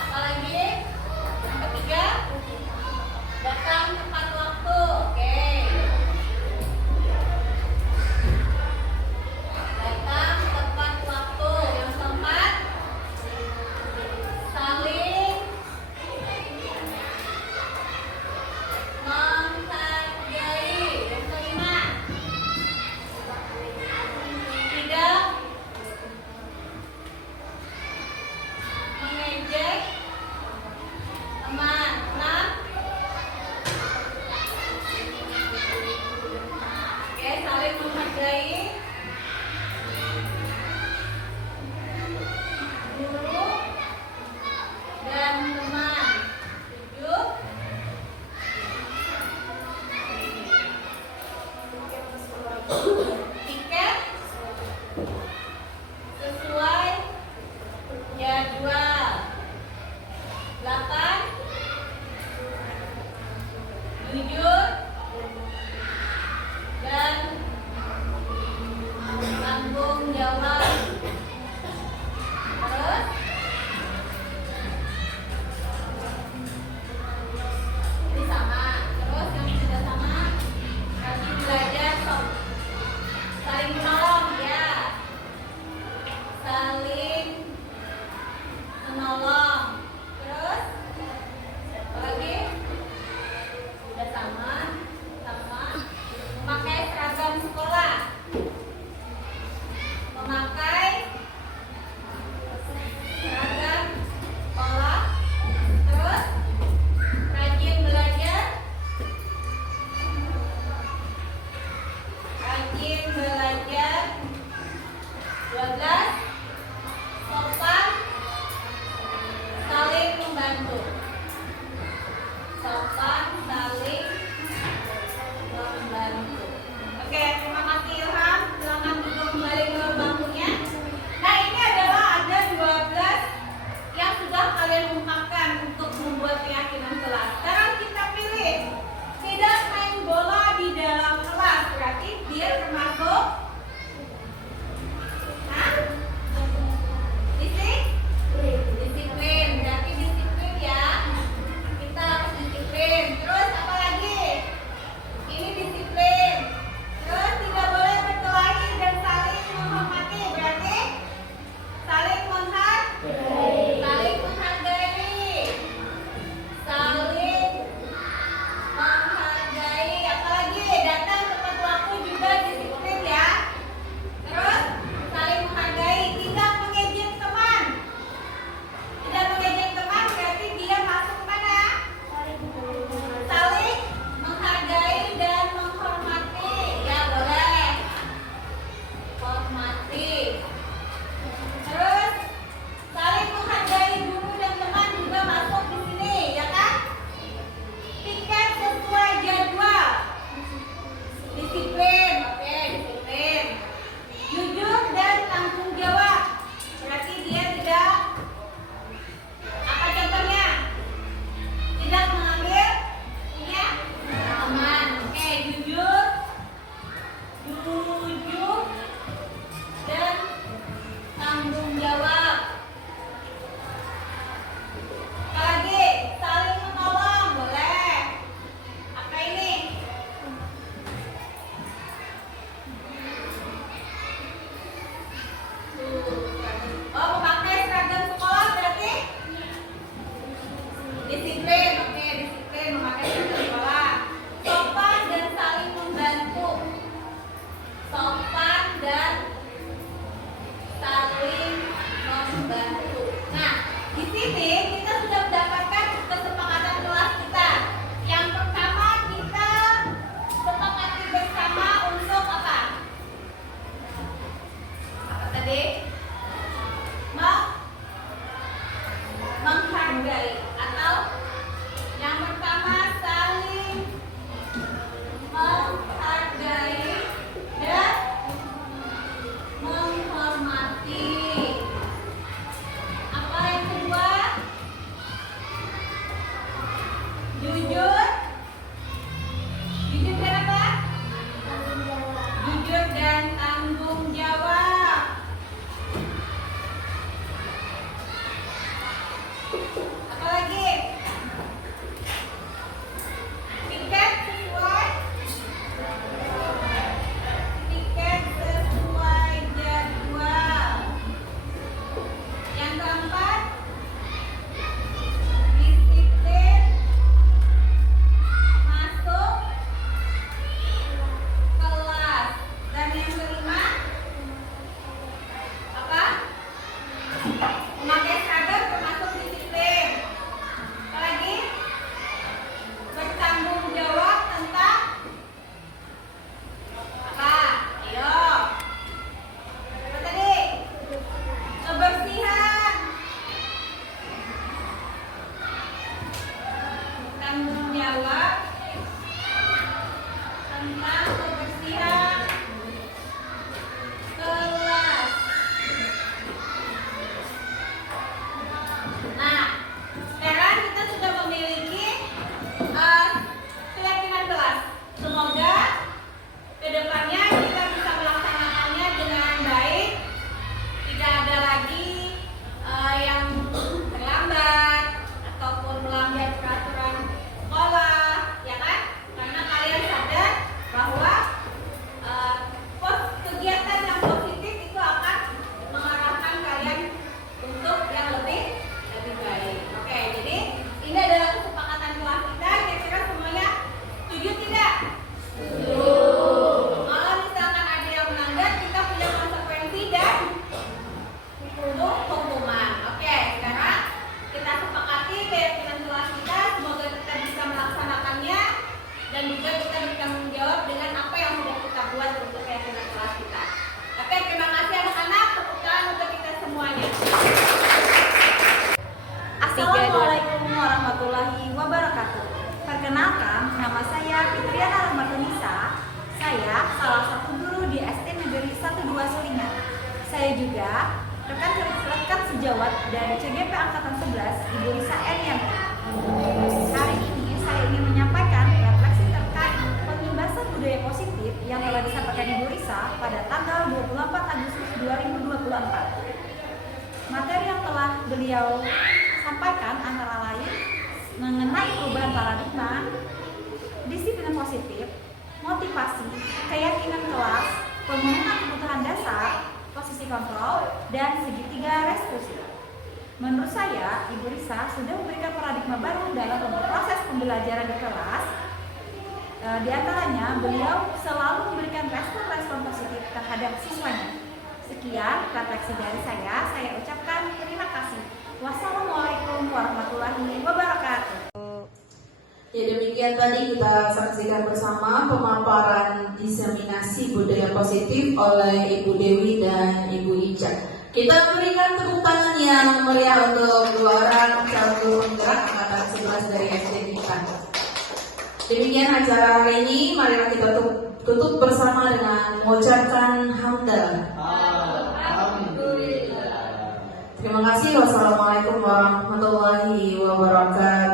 Apalagi? Yang ketiga, datang tepat waktu. Oke. Datang tepat waktu. Yang keempat, saling menghargai. Yang kelima, tidak mengejek teman. Enam, oke, saling menghargai guru dan teman. Tujuh, tiket sesuai jadwal. 8, jujur dan tanggung jawab. Terus ini sama. Terus yang sudah sama rajin belajar, saling menolong ya. Saling menolong. Terus apa lagi? Sudah sama. Disiplin, oke, disiplin memakai seragam sekolah. Sopan dan saling membantu. Sopan dan saling membantu. Nah, di sini kita sudah mendapatkan kesepakatan kelas kita. Yang pertama kita sepakati bersama untuk apa? Apa tadi? Menghargai, atau yang pertama saling menghargai dan menghormati. Apa yang kedua? Jujur. Jujur dan apa? Jujur dan tanggung jawab. Apa lagi? Tiket sesuai jadwal. Yang keempat, disiplin masuk kelas. Dan yang kelima, apa? Memakai seragam termasuk disiplin. Apa lagi? Bertanggung jawab tentang apa? Ayo. Apa tadi? Kebersihan. Tanggung jawab tentang kebersihan kelas. Nah, sekarang kita sudah memiliki keyakinan kelas. Semoga kedepannya kita bisa melaksanakannya dengan baik. Tidak ada lagi yang terlambat ataupun melanggar peraturan sekolah, ya kan? Karena kalian sadar bahwa kegiatan yang positif itu akan mengarahkan kalian untuk yang lebih baik. Oke, jadi ini adalah kesepakatan kelas kita. Kira-kira semuanya setuju tidak? Setuju. Kalau misalkan ada yang melanggar, kita punya konsekuensi dan hukuman. Oke, sekarang kita sepakati keyakinan kelas kita. Semoga kita bisa melaksanakannya dan juga kita bertanggung jawab dengan apa yang sudah kita buat untuk keyakinan kelas kita. Oke, terima kasih anak-anak. Tepuk tangan untuk kita semuanya. Assalamualaikum warahmatullahi wabarakatuh. Perkenalkan, nama saya Fitriana Rahmatunisa. Saya salah satu guru di SD Negeri 12 Selingan. Saya juga rekan sejawat dari CGP Angkatan 11, Ibu Risa Erianti. Hari ini saya ingin menyampaikan refleksi terkait pengimbasan budaya positif yang telah disampaikan Ibu Risa pada tanggal 24 Agustus 2024. Materi yang telah beliau sampaikan antara lain mengenai perubahan paradigma, disiplin positif, motivasi, keyakinan kelas, pemenuhan kebutuhan dasar, posisi kontrol, dan segitiga restitusi. Menurut saya, Ibu Risa sudah memberikan paradigma baru dalam proses pembelajaran di kelas. Di antaranya, beliau selalu memberikan respon positif terhadap siswanya. Sekian refleksi dari saya ucapkan terima kasih. Wassalamualaikum warahmatullahi wabarakatuh. Ya, demikian tadi kita saksikan bersama pemaparan diseminasi budaya positif oleh Ibu Dewi dan Ibu Ica. Kita berikan tepuk tangan yang meriah untuk dua orang calon penggerak angkatan 11 dari SD kita. Demikian acara hari ini, marilah kita tutup bersama dengan mengucapkan hamdalah. Terima kasih. Wassalamualaikum warahmatullahi wabarakatuh.